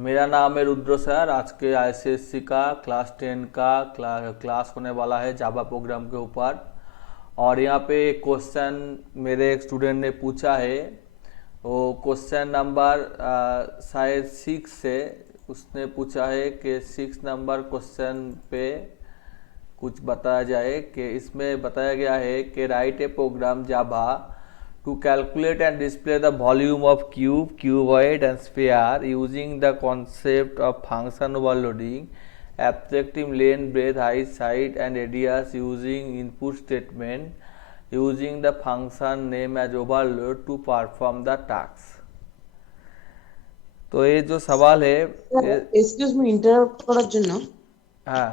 मेरा नाम है रुद्र सर। आज के आईसीएससी का क्लास 10 का क्लास होने वाला है जावा प्रोग्राम के ऊपर। और यहाँ पे एक क्वेश्चन मेरे एक स्टूडेंट ने पूछा है। वो क्वेश्चन नंबर शायद 6 से उसने पूछा है कि 6 नंबर क्वेश्चन पे कुछ बताया जाए कि इसमें बताया गया है कि write a program Java to calculate and display the volume of cube, cuboid and sphere using the concept of function overloading, abstracting length, breadth, height, side and radius using input statement, using the function name as overload to perform the task। तो ये जो सवाल है ये excuse me interrupt করার জন্য। हाँ,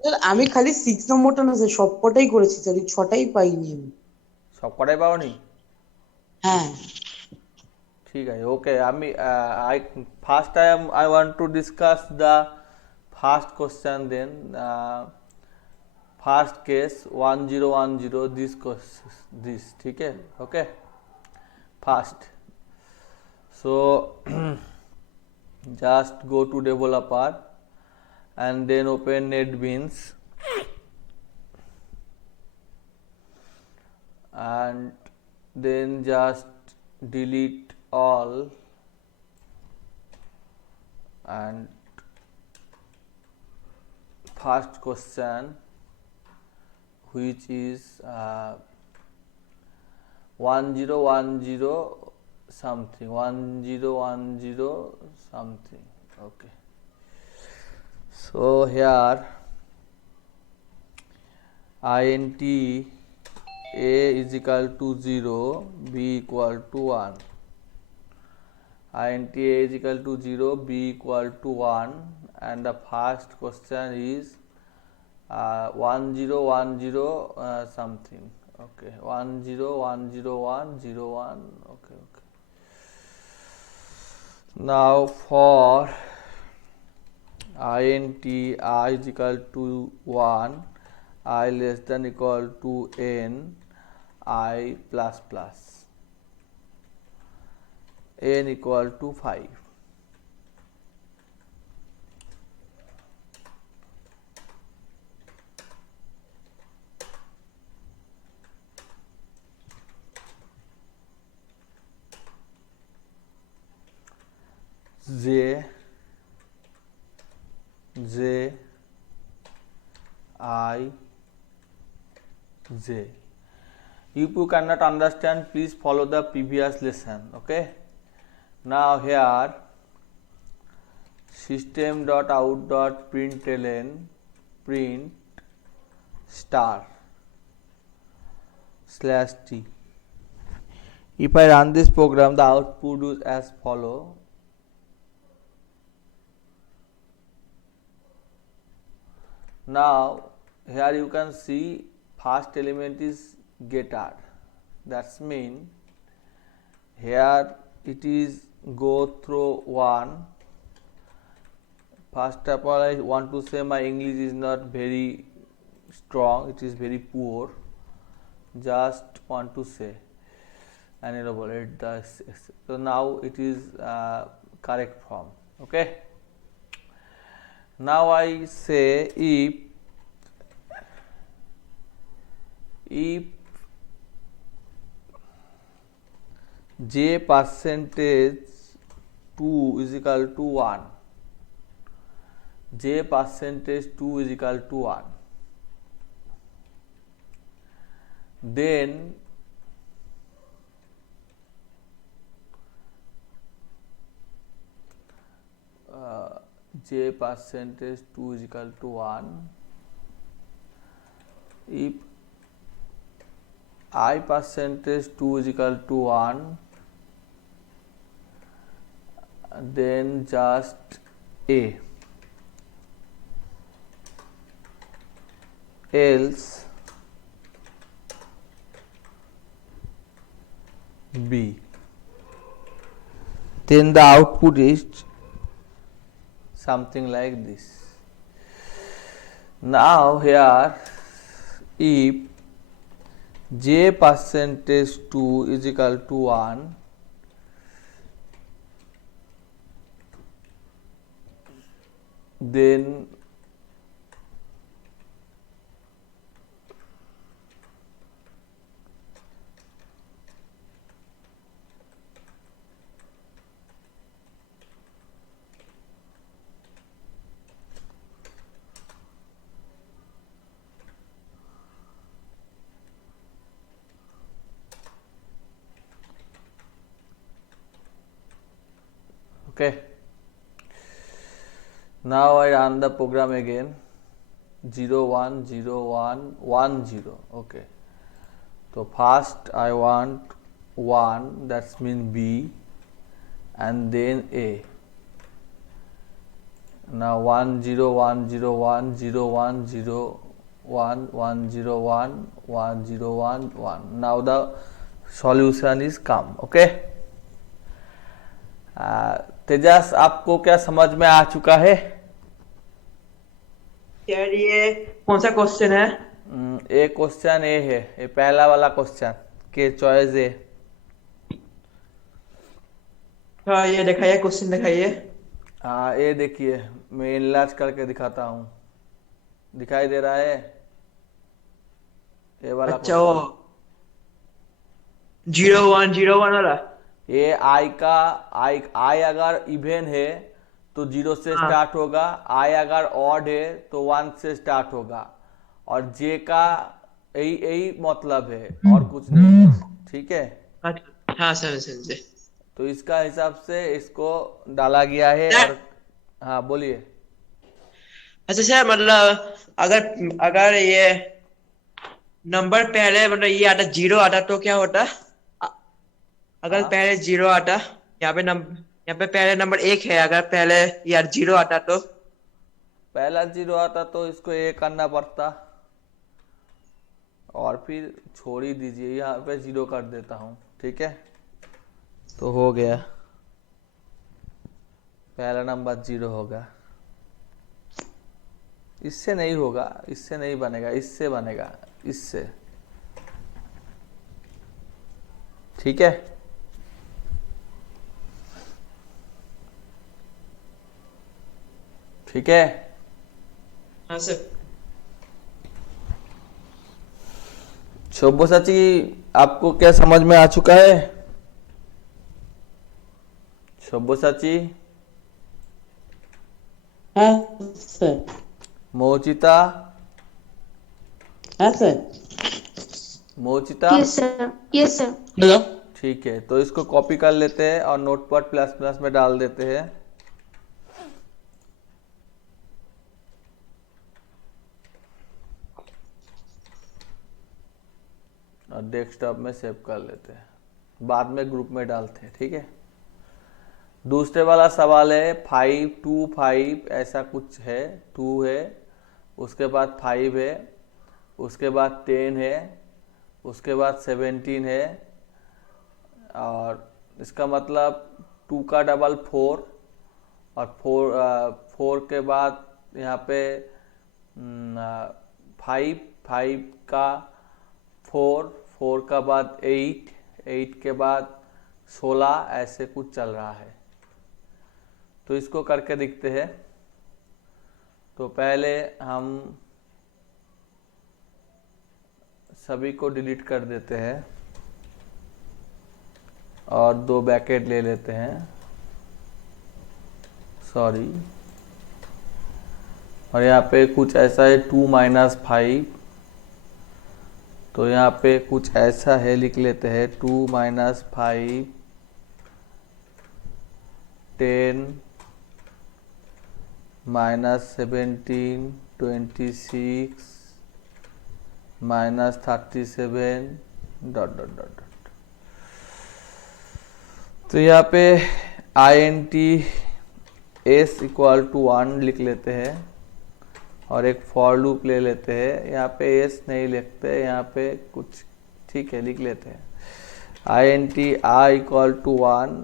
sir আমি খালি 6 নম্বরটা না স্যার সবকটাই করেছি স্যার, এই 6টাই পাইনি আমি। सब कटाई पाओनी। হ্যাঁ। ठीक है, okay. I first time I want to discuss the first question, then first case 1010 this ठीक है, okay। First, so just go to developer and then open NetBeans and then just delete all and first question, which is 1010 something 1010 something, okay। So here int a is equal to 0, b equal to 1, int a is equal to 0, b equal to 1, and the first question is 1010 something, okay, 10100101, okay, okay। Now for int I is equal to 1, I less than equal to n, I plus plus, n equal to 5। J I J, if you cannot understand, please follow the previous lesson, okay। Now here system.out.println print star slash t, if I run this program, the output is as follow। Now here you can see first element is getter, that's mean here it is go through 1। First of all, I want to say my English is not very strong, it is very poor, just want to say and elaborate the so now it is correct form, okay। Now I say if j percentage 2 is equal to 1, j percentage 2 is equal to 1, then j percentage 2 is equal to 1, if I percentage 2 is equal to 1, then just a, else b, then the output is something like this। Now here if j percentage 2 is equal to 1, then okay, now I run the program again. 0 1 0 1 1 0. Okay, so first I want 1, that's mean B, and then A. Now 1 0 1 0 1 0 1 0 1 1 0 1 1 0 1 1. Now the solution is come. Okay, तेजस आपको क्या समझ में आ चुका है? यार ये कौन सा क्वेश्चन है? ए क्वेश्चन ए है, ये पहला वाला क्वेश्चन के चॉइस ए। हाँ ये दिखाइए, क्वेश्चन दिखाइए। हाँ ये देखिए, मैं इनलार्ज करके दिखाता हूँ, दिखाई दे रहा है ये वाला अच्छा वो 0101 वाला। ये आई का आई अगर इवन है तो 0 से हाँ। स्टार्ट होगा, आई अगर ऑड है तो 1 से स्टार्ट होगा, और जे का यही यही मतलब है और कुछ नहीं। ठीक है, अच्छा हाँ समझे। तो इसका हिसाब से इसको डाला गया है। और हाँ बोलिए। अच्छा सर, मतलब अगर अगर ये नंबर पहले मतलब ये आता 0 आता तो क्या होता? अगर हाँ? पहले 0 आता, यहाँ पे पहले नंबर 1 है, अगर पहले यार 0 आता तो? पहला 0 आता तो इसको ए करना पड़ता, और फिर छोड़ ही दीजिए, यहाँ पे 0 कर देता हूँ। ठीक है, तो हो गया, पहला नंबर 0 होगा। इससे नहीं होगा, इससे नहीं बनेगा, इससे बनेगा, इससे। ठीक है, ठीक है। हाँ सर। सब्यसाची आपको क्या समझ में आ चुका है? सब्यसाची, हाँ सर। मोचिता, हाँ sir. Mochita, yes sir, yes sir. Hello. ठीक है, तो इसको कॉपी कर लेते हैं और नोटपैड प्लस प्लस में डाल देते हैं। और डेस्कटॉप में सेव कर लेते हैं, बाद में ग्रुप में डालते हैं। ठीक है, दूसरे वाला सवाल है 5 2 5 ऐसा कुछ है, 2 है, उसके बाद 5 है, उसके बाद 10 है, उसके बाद 17 है, और इसका मतलब 2 का डबल 4, और 4 के बाद यहाँ पे 5 का 4 का बाद 8 के बाद 16, ऐसे कुछ चल रहा है। तो इसको करके दिखते हैं। तो पहले हम सभी को डिलीट कर देते हैं और 2 ब्रैकेट ले लेते हैं, सॉरी। और यहाँ पे कुछ ऐसा है 2 - 5, तो यहाँ पे कुछ ऐसा है, लिख लेते हैं 2 - 5 10 -17 26 -37 ... तो यहाँ पे INTS = 1 लिख लेते हैं और एक फॉर लूप ले लेते हैं। यहाँ पे एस नहीं लिखते, यहाँ पे कुछ ठीक है लिख लेते हैं। INT I = 1,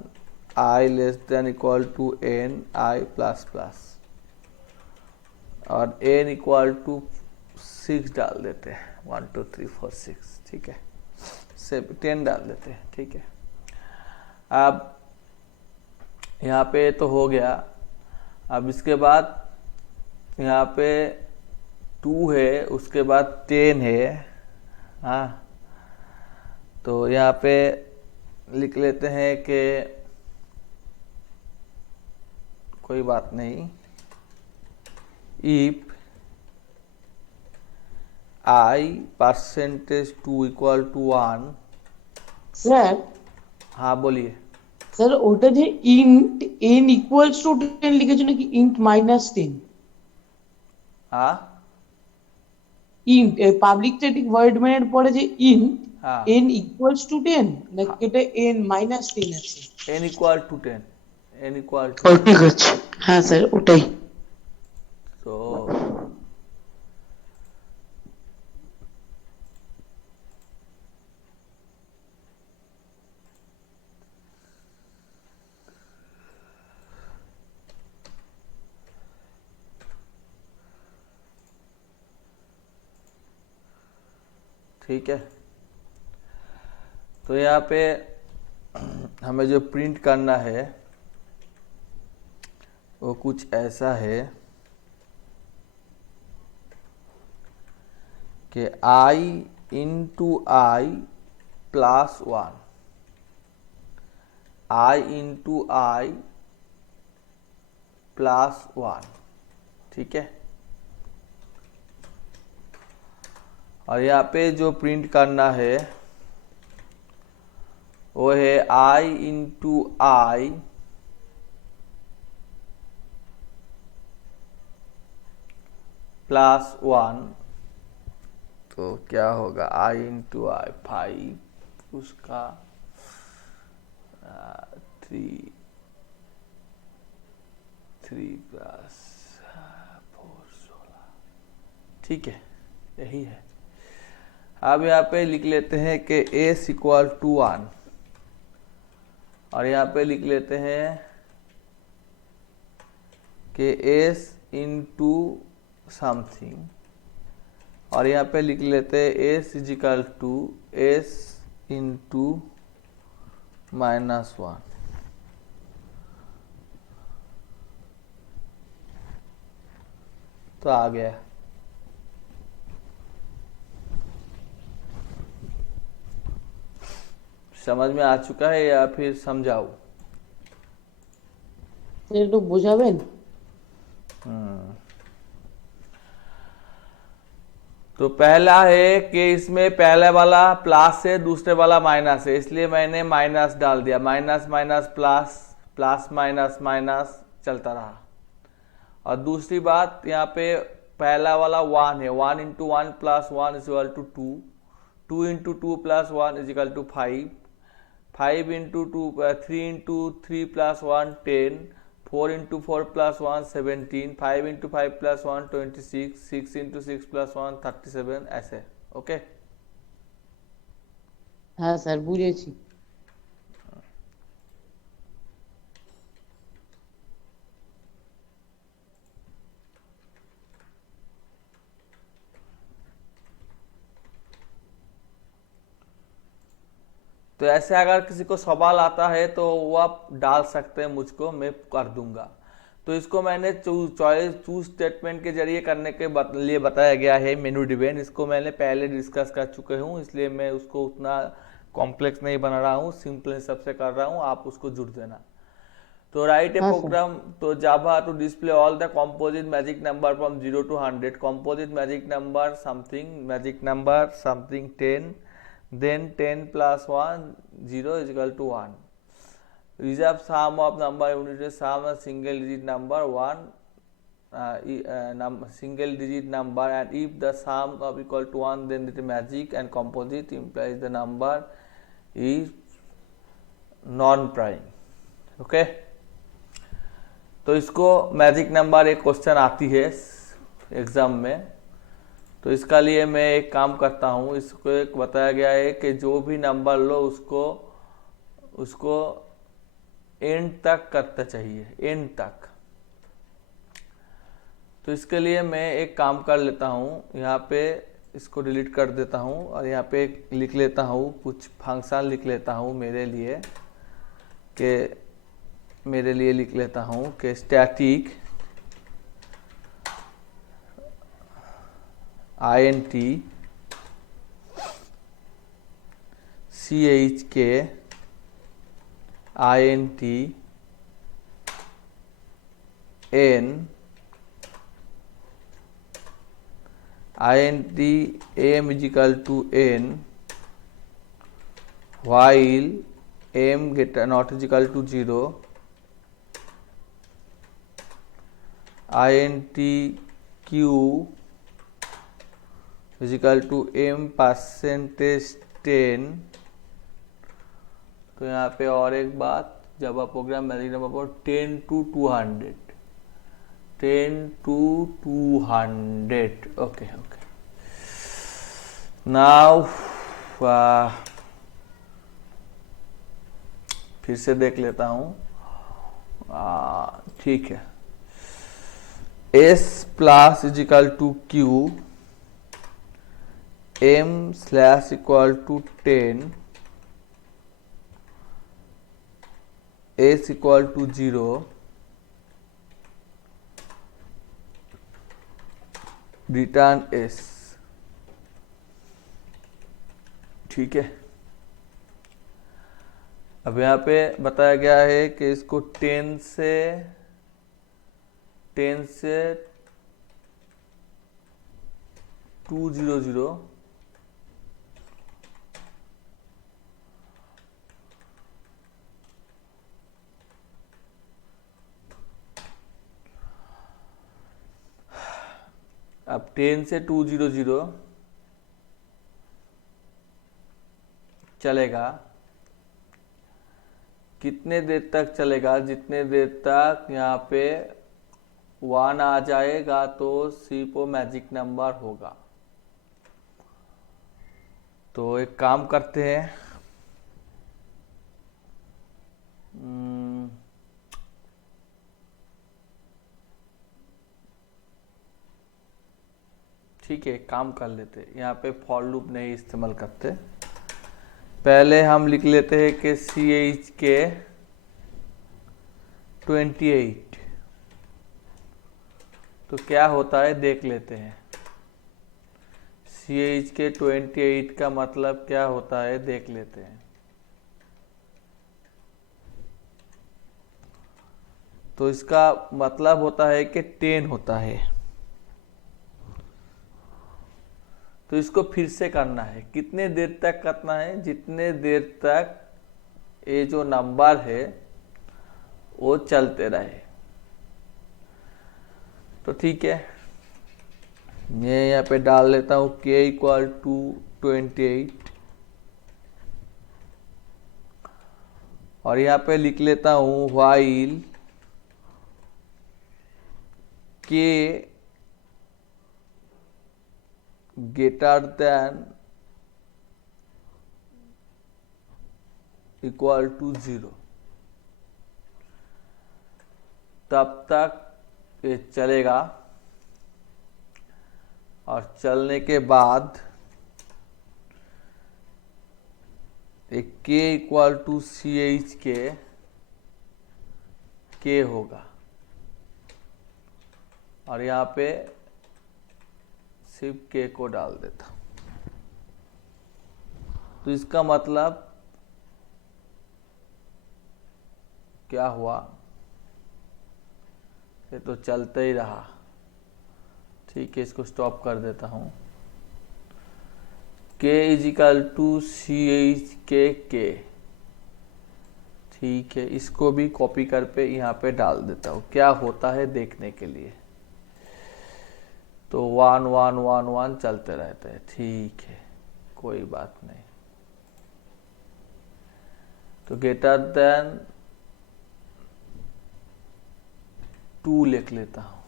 I <= n, I++, और n = 6 डाल देते हैं, 1 2 3 4 6। ठीक है, 10 डाल देते हैं। ठीक है, अब यहाँ पे तो हो गया। अब इसके बाद यहाँ पे 2 है, उसके बाद 10 है। हाँ, तो यहाँ पे लिख लेते हैं कि कोई बात नहीं, if I percentage 2 equal to 1। Sir हाँ बोलिए। স্যার ওটা যে ইন্ট n ইকুয়ালস টু 10 লিখেছো নাকি ইন্ট -10? हाँ ইন্ট পাবলিক স্ট্যাটিক ভয়েড মেনের পরে যে ইন্ট हाँ, n ইকুয়ালস টু 10 নাকি এটা n -10 আছে? n equal to 10, n equal to ও 10। ঠিক আছে, হ্যাঁ স্যার ওটাই। तो ठीक है, तो यहाँ पे हमें जो प्रिंट करना है वो कुछ ऐसा है कि I into I plus 1, I into I plus 1। ठीक है, और यहाँ पे जो प्रिंट करना है वो है I इंटू आई प्लस 1। तो क्या होगा, I इंटू आई 5, उसका 3 प्लस 4 16। ठीक है, यही है। अब यहाँ पे लिख लेते हैं कि s इक्वल टू 1, और यहाँ पे लिख लेते हैं कि s इंटू समथिंग, और यहाँ पे लिख लेते हैं s equal to s into -1। तो आ गया। समझ में आ चुका है या फिर समझाऊं? একটু বোঝাবেন? तो पहला है कि इसमें पहले वाला प्लस है, दूसरे वाला माइनस है, इसलिए मैंने माइनस डाल दिया। Minus minus plus, plus minus minus चलता रहा। और दूसरी बात, यहाँ पे पहला वाला 1 है, 1 into 1 plus 1 is equal to 2, 2 into 2 plus 1 is equal to 5, 5 into 2 3 into 3 plus 1 10, 4 into 4 plus 1 17, 5 into 5 plus 1 26, 6 into 6 plus 1 37, ऐसे। ओके, হ্যাঁ স্যার বুঝেছি। तो ऐसे अगर किसी को सवाल आता है तो वो आप डाल सकते हैं मुझको, मैं कर दूंगा। तो इसको मैंने चूज स्टेटमेंट के जरिए करने के लिए बताया गया है मेनू डिवीजन। इसको मैंने पहले डिस्कस कर चुके हूँ, इसलिए मैं उसको उतना कॉम्प्लेक्स नहीं बना रहा हूँ, सिंपल सबसे कर रहा हूँ, आप उसको जुड़ देना। तो right a program to Java to display all the composite magic number from 0 to 100, composite magic number something 10, then 10 plus 1 0 is equal to 1. Reserve sum of number unit sum a single digit number 1 single digit number, and if the sum of equal to 1 then it is magic, and composite implies the number is non prime. Okay, तो इसको magic number एक question आती है exam में, तो इसका लिए मैं एक काम करता हूँ। इसको एक बताया गया है कि जो भी नंबर लो उसको एंड तक करना चाहिए, एंड तक। तो इसके लिए मैं एक काम कर लेता हूँ, यहाँ पे इसको डिलीट कर देता हूँ, और यहाँ पे लिख लेता हूँ कुछ फंक्शन लिख लेता हूँ मेरे लिए लिख लेता हूँ कि INT CHK INT N INT M is equal to N while M not is equal to 0, INT Q is equal to M percentage 10। तो यहाँ पे और एक बात, जावा प्रोग्राम मैजिक नंबर पर 10 to 200, 10 to 200। Okay okay, now फिर से देख लेता हूँ। ठीक है, S plus is equal to Q, M slash equal to 10, S equal to 0, return S। ठीक है, अब यहाँ पे बताया गया है कि इसको 10 से 200 अब 10 से 200 चलेगा। कितने देर तक चलेगा? जितने देर तक यहाँ पे 1 आ जाएगा तो सीपो मैजिक नंबर होगा। तो एक काम करते हैं, ठीक है, एक काम कर लेते, यहाँ पे फॉर लूप नहीं इस्तेमाल करते। पहले हम लिख लेते हैं कि CHK 28, तो क्या होता है देख लेते हैं। CHK 28 का मतलब क्या होता है देख लेते हैं। तो इसका मतलब होता है कि 10 होता है। तो इसको फिर से करना है। कितने देर तक करना है? जितने देर तक ये जो नंबर है वो चलते रहे। तो ठीक है, मैं यहाँ पे डाल लेता हूँ k इक्वल टू 28 और यहाँ पे लिख लेता हूँ while k greater than equal to 0, तब तक ये चलेगा। और चलने के बाद एक k equal to CHK k होगा और यहाँ पे सिर्फ k को डाल देता। तो इसका मतलब क्या हुआ? ये तो चलता ही रहा। ठीक है, इसको स्टॉप कर देता हूँ। k is equal to CHK k। ठीक है, इसको भी कॉपी कर पे यहाँ पे डाल देता हूँ, क्या होता है देखने के लिए। तो 1 1 1 1 चलते रहते हैं। ठीक है, कोई बात नहीं। तो ग्रेटर देन 2 लिख लेता हूं,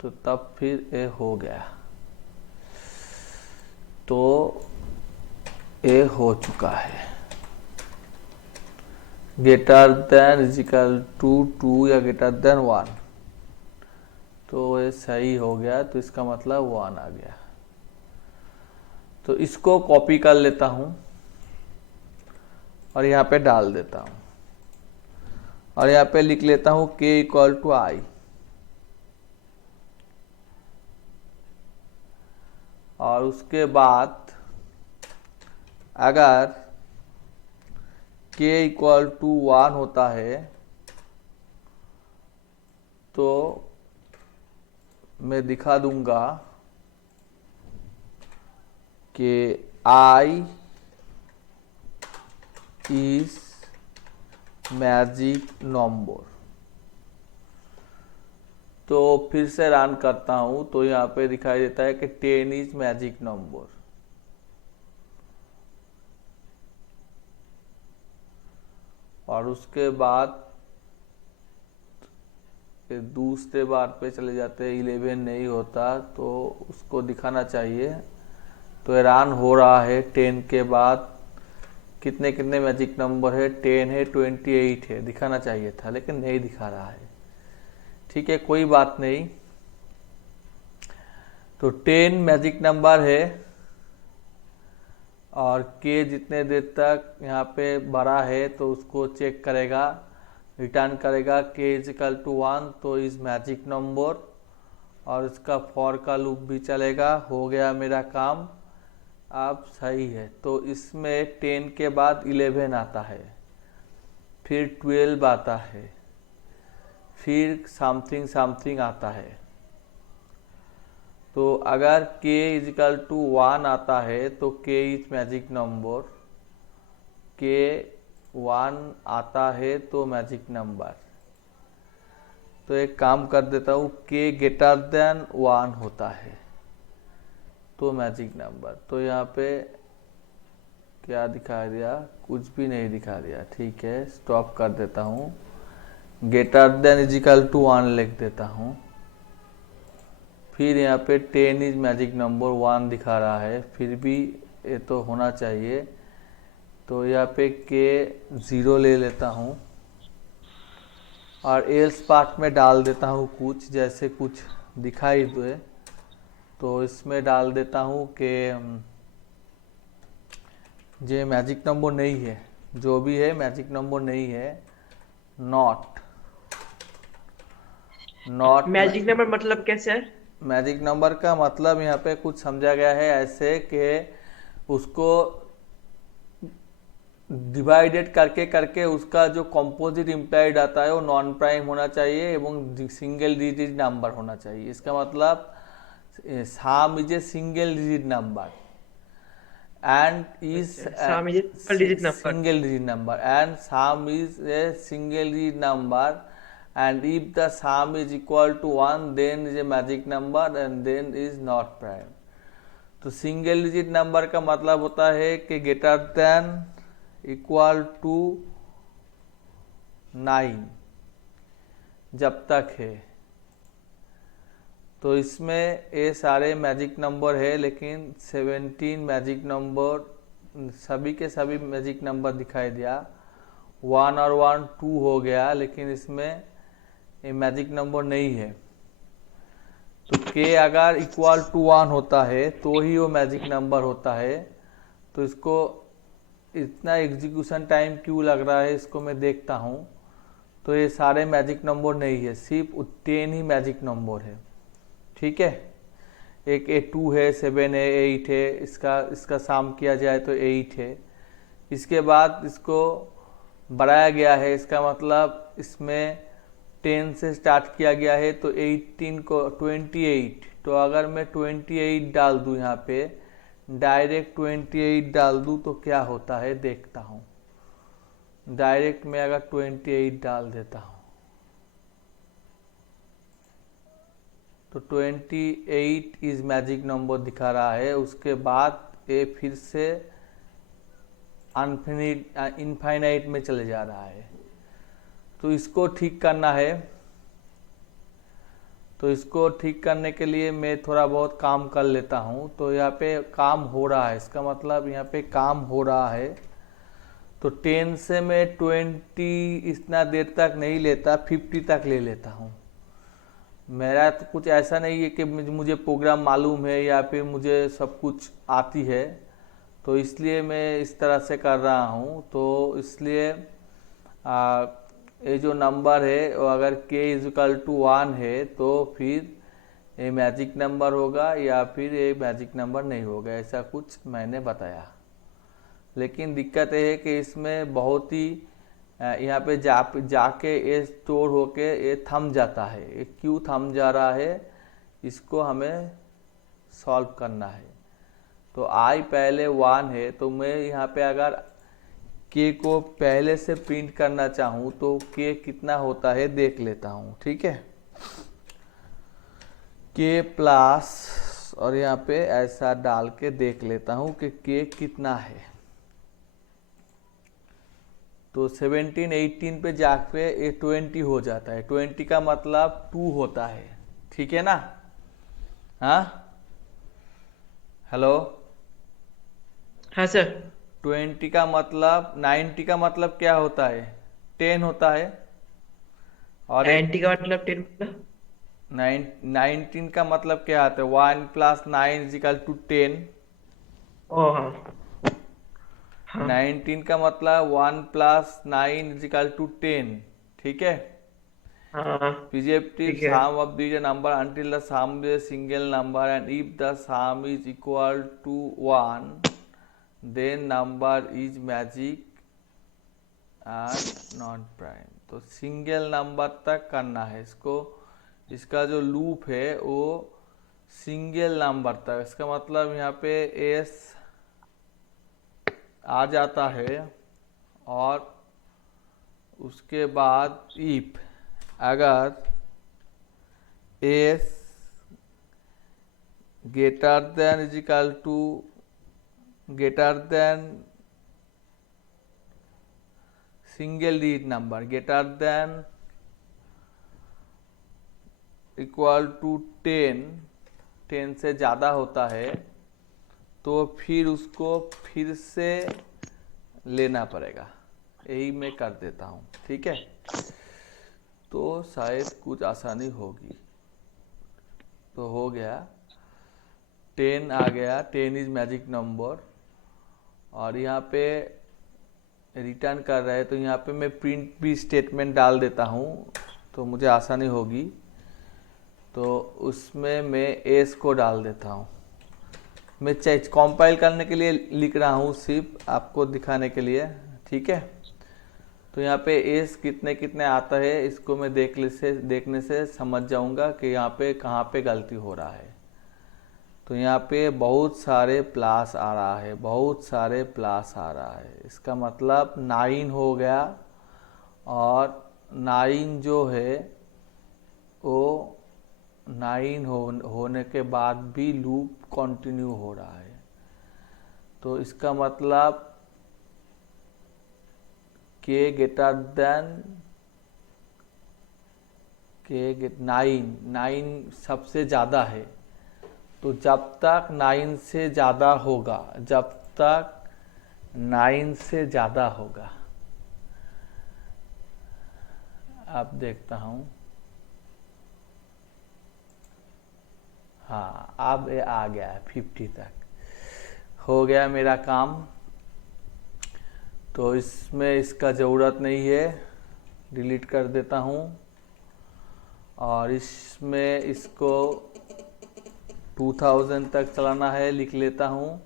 तो तब फिर ए हो गया। तो ए हो चुका है। Greater than is equal to 2 या ग्रेटर देन 1, तो ये सही हो गया। तो इसका मतलब 1 आ गया। तो इसको कॉपी कर लेता हूं और यहाँ पे डाल देता हूं और यहाँ पे लिख लेता हूं k इक्वल टू i। और उसके बाद अगर k इक्वल टू 1 होता है तो मैं दिखा दूंगा कि I इज मैजिक नंबर। तो फिर से रन करता हूं तो यहाँ पे दिखाई देता है कि 10 इज मैजिक नंबर। और उसके बाद दूसरे बार पे चले जाते हैं, 11 नहीं होता तो उसको दिखाना चाहिए। तो रन हो रहा है 10 के बाद कितने कितने मैजिक नंबर है, 10 है, 28 है, दिखाना चाहिए था लेकिन नहीं दिखा रहा है। ठीक है, कोई बात नहीं। तो 10 मैजिक नंबर है और k जितने देर तक यहाँ पे बड़ा है तो उसको चेक करेगा, रिटर्न करेगा k इज इक्वल टू 1 तो इज मैजिक नंबर, और इसका फॉर का लूप भी चलेगा। हो गया मेरा काम, अब सही है। तो इसमें 10 के बाद 11 आता है, फिर 12 आता है, फिर समथिंग समथिंग आता है। तो अगर k इज इक्वल टू 1 आता है तो k is magic number, k 1 आता है तो मैजिक नंबर। तो एक काम कर देता हूँ, k ग्रेटर देन 1 होता है तो मैजिक नंबर। तो यहाँ पे क्या दिखा दिया, कुछ भी नहीं दिखा दिया। ठीक है, स्टॉप कर देता हूँ, greater than is equal to 1 लिख देता हूँ। फिर यहाँ पे 10 इज मैजिक नंबर 1 दिखा रहा है, फिर भी ये तो होना चाहिए। तो यहाँ पे k 0 ले लेता हूँ और एल्स पार्ट में डाल देता हूँ कुछ, जैसे कुछ दिखाई दे तो इसमें डाल देता हूँ कि ये मैजिक नंबर नहीं है, जो भी है मैजिक नंबर नहीं है। नॉट मैजिक नंबर मतलब क्या सर? मैजिक नंबर का मतलब यहाँ पे कुछ समझा गया है ऐसे कि उसको डिवाइडेड करके करके उसका जो कंपोजिट इम्प्लाइड आता है वो नॉन प्राइम होना चाहिए एवं सिंगल डिजिट नंबर होना चाहिए। इसका मतलब sum is a single digit number and is sum is a single digit number. single digit number and sum is a single digit number, and if the sum is equal to 1 then is a magic number and then is not prime। तो single digit number का मतलब होता है कि greater than equal to 9 जब तक है। तो इसमें ये सारे मैजिक नंबर है, लेकिन 17 मैजिक नंबर, सभी के सभी मैजिक नंबर दिखाई दिया। 1 और 1 2 हो गया, लेकिन इसमें ये मैजिक नंबर नहीं है। तो k अगर इक्वल टू 1 होता है तो ही वो मैजिक नंबर होता है। तो इसको इतना एग्जीक्यूशन टाइम क्यों लग रहा है इसको मैं देखता हूँ। तो ये सारे मैजिक नंबर नहीं है, सिर्फ 10 ही मैजिक नंबर है। ठीक है, एक 2 है, 7 है, 8 है, इसका सम किया जाए तो 8 है। इसके बाद इसको बढ़ाया गया है, इसका मतलब इसमें 10 से स्टार्ट किया गया है तो 18 को 28। तो अगर मैं 28 डाल दूं यहाँ पे, डायरेक्ट 28 डाल दूं तो क्या होता है देखता हूँ। डायरेक्ट मैं अगर 28 डाल देता हूँ तो 28 इज मैजिक नंबर दिखा रहा है। उसके बाद ये फिर से इनफाइनाइट में चले जा रहा है। तो इसको ठीक करना है। तो इसको ठीक करने के लिए मैं थोड़ा बहुत काम कर लेता हूँ। तो यहाँ पे काम हो रहा है, इसका मतलब यहाँ पे काम हो रहा है। तो 10 से मैं 20 इतना देर तक नहीं लेता, 50 तक ले लेता हूँ। मेरा तो कुछ ऐसा नहीं है कि मुझे प्रोग्राम मालूम है या फिर मुझे सब कुछ आती है, तो इसलिए मैं इस तरह से कर रहा हूँ। तो इसलिए ये जो नंबर है वो अगर k इज इक्वल टू 1 है तो फिर ये मैजिक नंबर होगा या फिर ये मैजिक नंबर नहीं होगा, ऐसा कुछ मैंने बताया। लेकिन दिक्कत ये है कि इसमें बहुत ही यहाँ पे जाके ये स्टोर होके ये थम जाता है। ये क्यों थम जा रहा है, इसको हमें सॉल्व करना है। तो आई पहले 1 है, तो मैं यहाँ पे अगर के को पहले से प्रिंट करना चाहूँ तो के कितना होता है देख लेता हूँ, ठीक है। के प्लस और यहाँ पे ऐसा डाल के देख लेता हूँ कि के कितना है। तो 17 18 पे जाके ये 20 हो जाता है। 20 का मतलब 2 होता है, ठीक है ना। हाँ, हेलो। हाँ सर। 20 का मतलब 90 का मतलब क्या होता है, 10 होता है। और 90 का मतलब 10 मतलब 19 का मतलब क्या आता है, 1 + 9 = 10। ओ हाँ हाँ 19 का मतलब 1 + 9 = 10, ठीक है। हाँ Projective ठीक है। sum of the number until the sum is a single number, and if the sum is equal to 1, then number is magic and not prime। तो सिंगल नंबर तक करना है इसको। इसका जो लूप है वो सिंगल नंबर तक, इसका मतलब यहाँ पे एस आ जाता है। और उसके बाद इफ अगर S greater than single digit number greater than equal to 10 से ज़्यादा होता है, तो फिर उसको फिर से लेना पड़ेगा। यही मैं कर देता हूँ, ठीक है। तो शायद कुछ आसानी होगी। तो हो गया, 10 आ गया, 10 इज मैजिक नंबर। और यहाँ पे रिटर्न कर रहे हैं, तो यहाँ पे मैं प्रिंट भी स्टेटमेंट डाल देता हूँ तो मुझे आसानी होगी। तो उसमें मैं एस को डाल देता हूँ। मैं कंपाइल करने के लिए लिख रहा हूँ, सिर्फ आपको दिखाने के लिए, ठीक है। तो यहाँ पे एस कितने कितने आता है इसको मैं देखने से समझ जाऊँगा कि यहाँ पे कहाँ पे गलती हो रहा है। तो यहाँ पे बहुत सारे प्लस आ रहा है, बहुत सारे प्लस आ रहा है। इसका मतलब 9 हो गया, और 9 जो है वो 9 होने के बाद भी लूप कंटिन्यू हो रहा है। तो इसका मतलब के ग्रेटर देन 9 सबसे ज़्यादा है। तो जब तक 9 से ज़्यादा होगा, जब तक 9 से ज़्यादा होगा, अब देखता हूँ। हाँ, अब ये आ गया है 50 तक, हो गया मेरा काम। तो इसमें इसका ज़रूरत नहीं है, डिलीट कर देता हूँ। और इसमें इसको 2000 तक चलाना है, लिख लेता हूँ।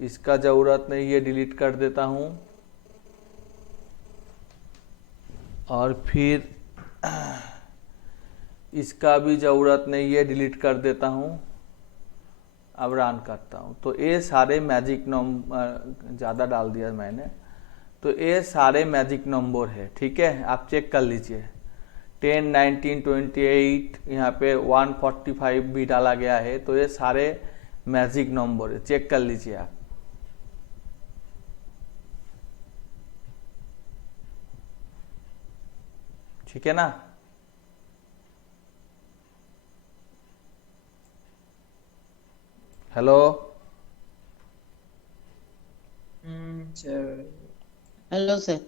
इसका ज़रूरत नहीं है, डिलीट कर देता हूँ। और फिर इसका भी ज़रूरत नहीं है, डिलीट कर देता हूँ। अब रन करता हूँ तो ये सारे मैजिक नंबर, ज़्यादा डाल दिया मैंने, तो ये सारे मैजिक नंबर है, ठीक है। आप चेक कर लीजिए, 10 19 28, यहाँ पे 145 भी डाला गया है। तो ये सारे मैजिक नंबर है, चेक कर लीजिए आप। ठीक है ना। Hello, sir. Hello sir.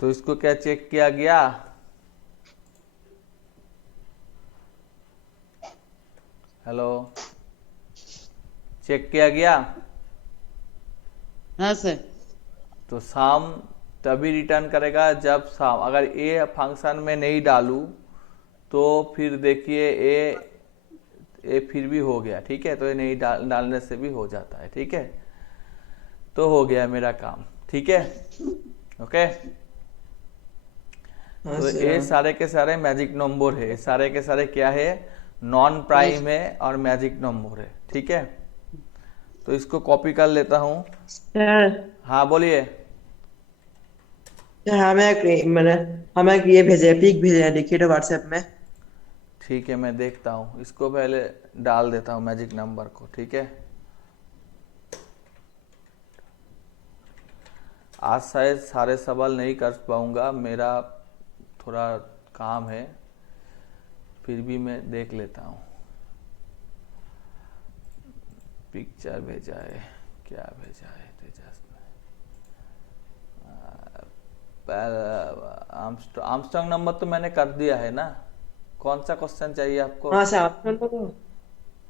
तो इसको क्या चेक किया गया? हेलो, चेक किया गया? हाँ सर। तो सम तभी रिटर्न करेगा जब सम, अगर ए फंक्शन में नहीं डालूं तो फिर देखिए ए फिर भी हो गया, ठीक है। तो ये नहीं डालने से भी हो जाता है, ठीक है। तो हो गया मेरा काम, ठीक है, ओके। हाँ तो सर। ये सारे के सारे मैजिक नंबर है, सारे के सारे क्या है, नॉन प्राइम है और मैजिक नंबर है, ठीक है। तो इसको कॉपी कर लेता हूँ। सर हाँ बोलिए। सर, हमें एक ये भेजे, पिक भेजे हैं, देखिए तो व्हाट्सएप में। ठीक है, मैं देखता हूँ, इसको पहले डाल देता हूँ मैजिक नंबर को, ठीक है। आज शायद सारे सवाल नहीं कर पाऊंगा, मेरा थोड़ा काम है, फिर भी मैं देख लेता हूँ। पिक्चर भेजा है, क्या भेजा है तेजस ने? आर्मस्ट्रांग नंबर तो मैंने कर दिया है ना। कौन सा क्वेश्चन चाहिए आपको? हाँ सर, आपने तो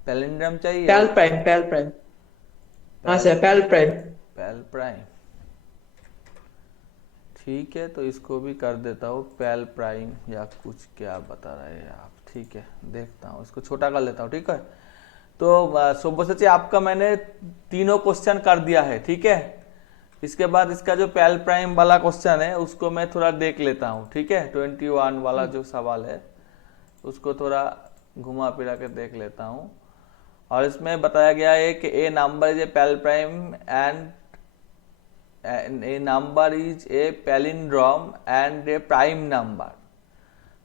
पैलिंड्रम चाहिए? पैल प्राइम। हाँ सर, पैल प्राइम। पैल प्राइम, ठीक है। तो इसको भी कर देता हूँ पैल प्राइम या कुछ, क्या बता रहे हैं आप, ठीक है। देखता हूँ, इसको छोटा कर लेता हूँ, ठीक है। तो सुब्रत आपका मैंने तीनों क्वेश्चन कर दिया है, ठीक है। इसके बाद इसका जो पैल प्राइम वाला क्वेश्चन है उसको मैं थोड़ा देख लेता हूँ, ठीक है। 21 वाला जो सवाल है उसको थोड़ा घुमा फिरा के देख लेता हूँ। और इसमें बताया गया है कि a number is a palprime and a number is a palindrome and a prime number।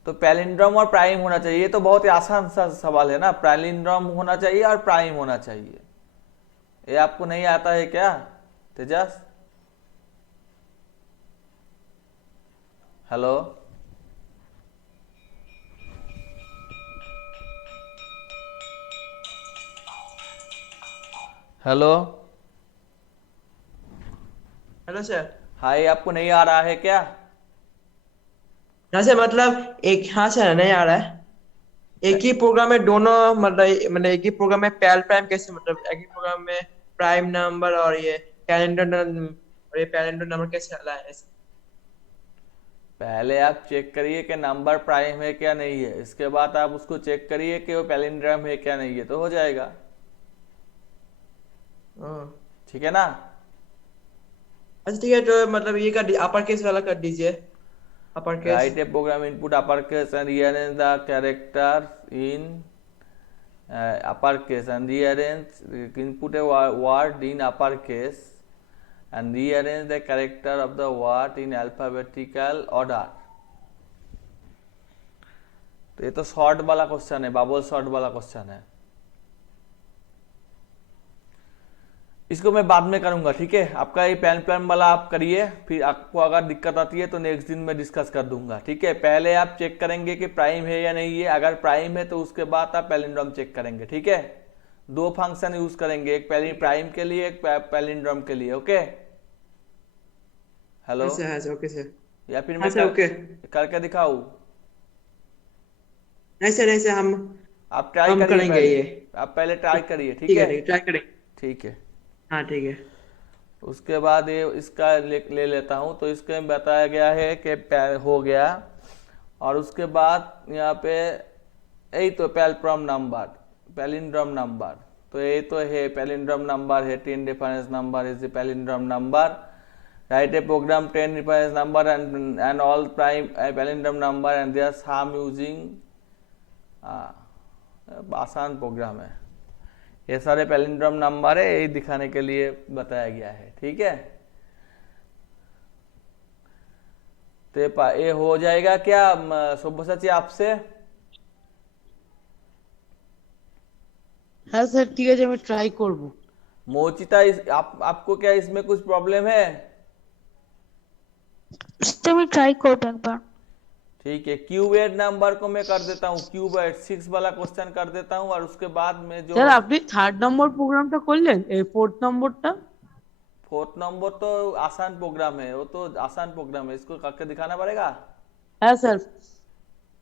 तो पैलिंड्रोम और प्राइम होना चाहिए, ये तो बहुत ही आसान सा सवाल है ना। पैलिंड्रोम होना चाहिए और प्राइम होना चाहिए। ये आपको नहीं आता है क्या Tejas? Hello hello hello sir. हाँ, ये आपको नहीं आ रहा है क्या? हाँ सर, मतलब एक, हाँ सर नहीं आ रहा है। एक ही प्रोग्राम में दोनों, मतलब एक ही प्रोग्राम में पैल प्राइम कैसे, मतलब एक ही प्रोग्राम में प्राइम नंबर और ये कैलेंडर नंबर कैसे लाए ऐसे? पहले आप चेक करिए कि नंबर प्राइम है क्या नहीं है, इसके बाद आप उसको चेक करिए कि वो पैलिंड्रोम है क्या नहीं है, तो हो जाएगा, हाँ। ठीक है ना। अच्छा ठीक है, तो मतलब ये कर अपर केस वाला कर दीजिए, upper case. Write a program input uppercase and rearrange the character in uppercase and rearrange input a word in uppercase and rearrange the character of the word in alphabetical order। तो ये तो short वाला question है, bubble short वाला question है। इसको मैं बाद में करूंगा, ठीक है। आपका ये पैन प्लान वाला आप करिए, फिर आपको अगर दिक्कत आती है तो नेक्स्ट दिन में डिस्कस कर दूंगा, ठीक है। पहले आप चेक करेंगे कि प्राइम है या नहीं है, अगर प्राइम है तो उसके बाद आप पैलिंड्रोम चेक करेंगे, ठीक है। दो फंक्शन यूज करेंगे, एक प्राइम के लिए, एक पैलिंड्रोम के लिए, ओके। हेलो, हाँ सर, ओके सर। या फिर हाँ मैं सर, ओके। करके दिखाऊं? नहीं सर, हम आप ट्राई हम करिए करेंगे पहले, ये। आप पहले ट्राई करिए, ठीक ठीक है। है, ठीक, ट्राई करेंगे। ठीक है, हाँ ठीक है। उसके बाद ये इसका ले लेता हूँ। तो इसके में बताया गया है कि हो गया, और उसके बाद यहाँ पे यही तो पैलिंड्रोम नंबर, पैलिंड्रोम नंबर, तो ये तो है पैलिंड्रोम नंबर है, 10 reference number is the palindrome number. Write a program 10 reference number and all prime palindrome number and their sum using, आसान प्रोग्राम है। ये सारे पैलिंड्रोम नंबर है, यही दिखाने के लिए बताया गया है, ठीक है। तो ये हो जाएगा क्या सुब्रत आपसे? হ্যাঁ স্যার ঠিক আছে আমি ট্রাই করব। मोचिता आपको क्या इसमें कुछ प्रॉब्लम है? সেটা আমি ট্রাই করবো একবার। ठीक है, क्यूब 8 नंबर को मैं कर देता हूँ, क्यूब 8 6 वाला क्वेश्चन कर देता हूँ, और उसके बाद में जो স্যার আপনি থার্ড নম্বর প্রোগ্রামটা করলেন, এই ফোর্থ নম্বরটা? फोर्थ नंबर तो आसान प्रोग्राम है, वो तो आसान प्रोग्राम है, इसको करके दिखाना पड़ेगा। হ্যাঁ স্যার,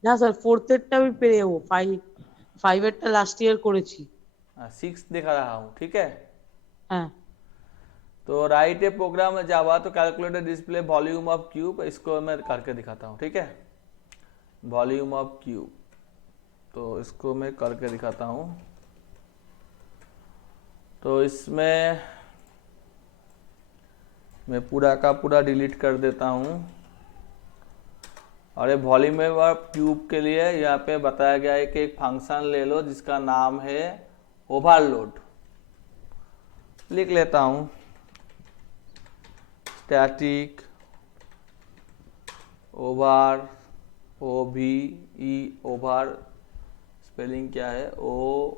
না স্যার ফোর্থেরটা আমি পেরে যাবো, ফাইভেরটা লাস্ট ইয়ার করেছি। 6 दिखा रहा हूँ, ठीक है। হ্যাঁ तो राइट ए प्रोग्राम में जावा, तो calculator display volume of cube, इसको मैं करके दिखाता हूँ, ठीक है। वॉल्यूम ऑफ क्यूब तो इसको मैं करके दिखाता हूँ। तो इसमें मैं पूरा का पूरा डिलीट कर देता हूँ। और ये वॉल्यूम क्यूब के लिए यहाँ पे बताया गया है कि एक फंक्शन ले लो जिसका नाम है ओवरलोड। लिख लेता हूँ स्टैटिक ओवर, ओ भी ई ओवर, स्पेलिंग क्या है, O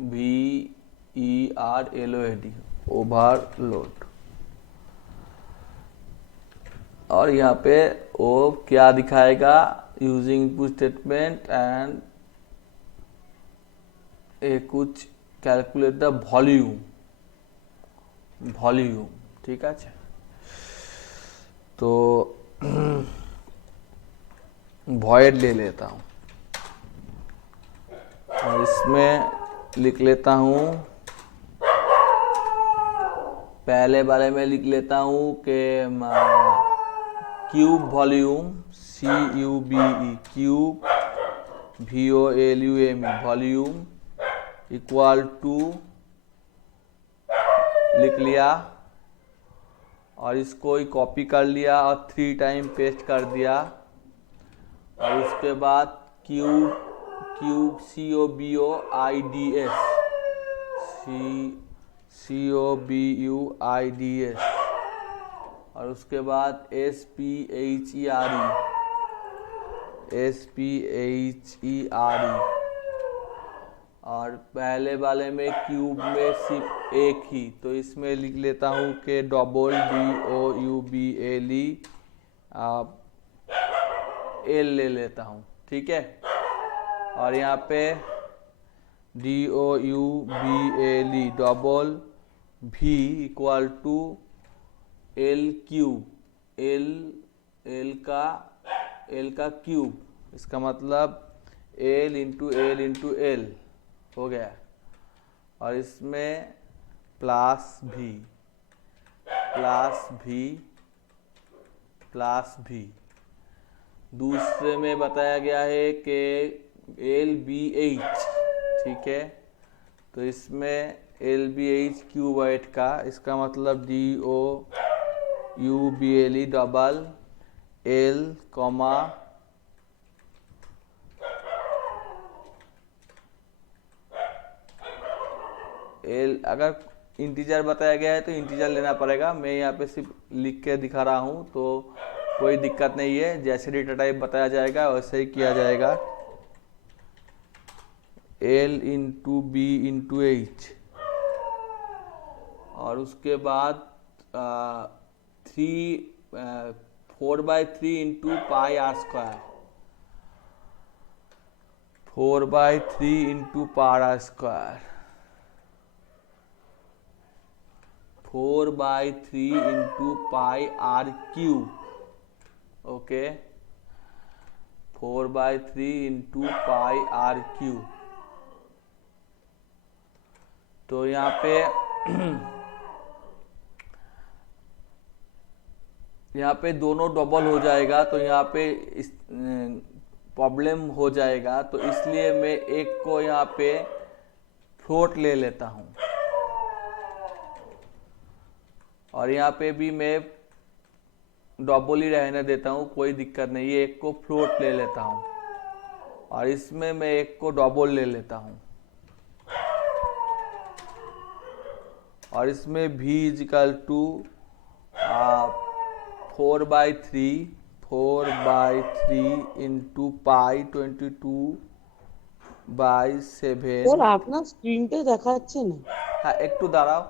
V E R L O D, overload. और यहाँ पे वो क्या दिखाएगा, यूजिंग इनपुट स्टेटमेंट एंड कुछ कैलकुलेट द वॉल्यूम, ठीक है। तो वॉइड ले लेता हूँ और इसमें लिख लेता हूँ, पहले वाले में लिख लेता हूँ कि cube volume, CUBE cube VOLUME volume equal to, लिख लिया और इसको ही कॉपी कर लिया और 3 टाइम पेस्ट कर दिया। और उसके बाद क्यूब COBUIDS और उसके बाद SPHERE। और पहले वाले में क्यूब में सिर्फ एक ही, तो इसमें लिख लेता हूँ कि डबल DOUBLE एल ले लेता हूँ, ठीक है। और यहाँ पे DOUBLE double V equal to L cube, L का क्यूब, इसका मतलब L इंटू एल हो गया। और इसमें प्लस भी दूसरे में बताया गया है कि LBH, ठीक है। तो इसमें LBH क्यूबाइट का, इसका मतलब DOUBLE double L comma L. अगर इंटीजर बताया गया है तो इंटीजर लेना पड़ेगा, मैं यहाँ पे सिर्फ लिख के दिखा रहा हूँ, तो कोई दिक्कत नहीं है। जैसे डेटा टाइप बताया जाएगा वैसे ही किया जाएगा। L into B into H और उसके बाद 4/3 into pi R square, 4/3 into pi R square, 4/3 into pi R cube, okay, 4/3 into pi R cube. तो यहाँ पे दोनों डबल हो जाएगा, तो यहाँ पे इस प्रॉब्लम हो जाएगा, तो इसलिए मैं एक को यहाँ पे फ्लोट ले लेता हूँ। और यहाँ पे भी मैं डबल ही रहने देता हूँ, कोई दिक्कत नहीं है। एक को फ्लोट ले लेता हूँ और इसमें मैं एक को डबल ले लेता हूँ और इसमें v equal to 4/3 into pi 22/7। Sir আপনার স্ক্রিনটা দেখাচ্ছে না। হ্যাঁ একটু দাঁড়াও।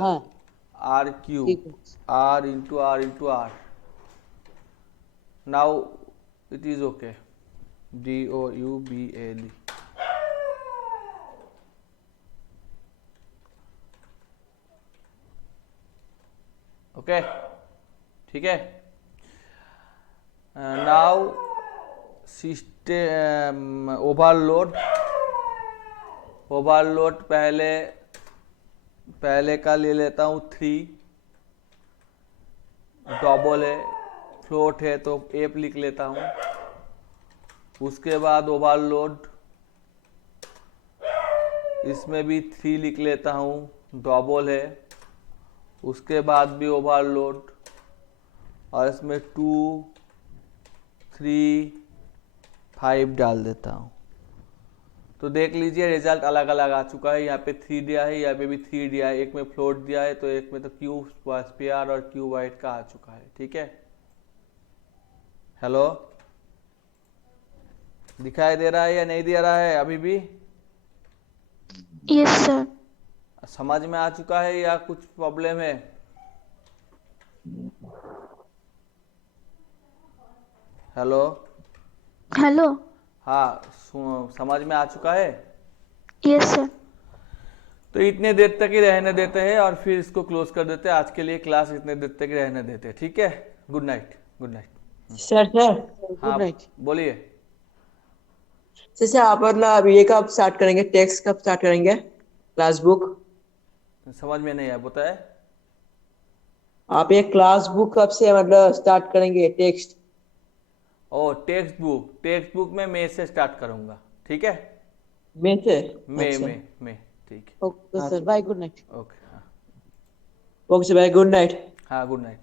হ্যাঁ r cube ঠিক আছে। r into r, now it is okay, DOUBLE। Okay, ठीक है। नाउ सिस्टम ओवरलोड पहले का ले लेता हूँ 3, डबल है, फ्लोट है तो एप लिख लेता हूँ, उसके बाद ओवरलोड, इसमें भी 3 लिख लेता हूँ, डबल है। उसके बाद भी ओवरलोड और इसमें 2 3 5 डाल देता हूँ। तो देख लीजिए रिजल्ट अलग अलग आ चुका है। यहाँ पे 3 दिया है, यहाँ पे भी 3 दिया है, एक में फ्लोट दिया है तो एक में तो क्यू स्पेयर और क्यू वाइट का आ चुका है। ठीक है, हेलो, दिखाई दे रहा है या नहीं दे रहा है अभी भी? Yes sir. समझ में आ चुका है या कुछ प्रॉब्लम है? Hello, hello. हाँ, समझ में आ चुका है? Yes sir. तो इतने देर तक ही रहने देते हैं और फिर इसको क्लोज कर देते हैं। आज के लिए क्लास इतने देर तक ही रहने देते हैं। ठीक है, good night, good night. Sir sir हाँ, गुड नाइट। बोलिए। सर आप मतलब ये कब स्टार्ट करेंगे, टेक्स्ट कब स्टार्ट करेंगे, क्लास बुक? समझ में नहीं आया, बताए? आप ये क्लास बुक कब से मतलब स्टार्ट करेंगे, टेक्स्ट? ओ, टेक्स्ट बुक में मई से स्टार्ट करूंगा। ठीक है, में से? मई अच्छा। में ठीक है, okay sir, bye, good night. Okay, हाँ ओके सर, गुड नाइट। हाँ, गुड नाइट।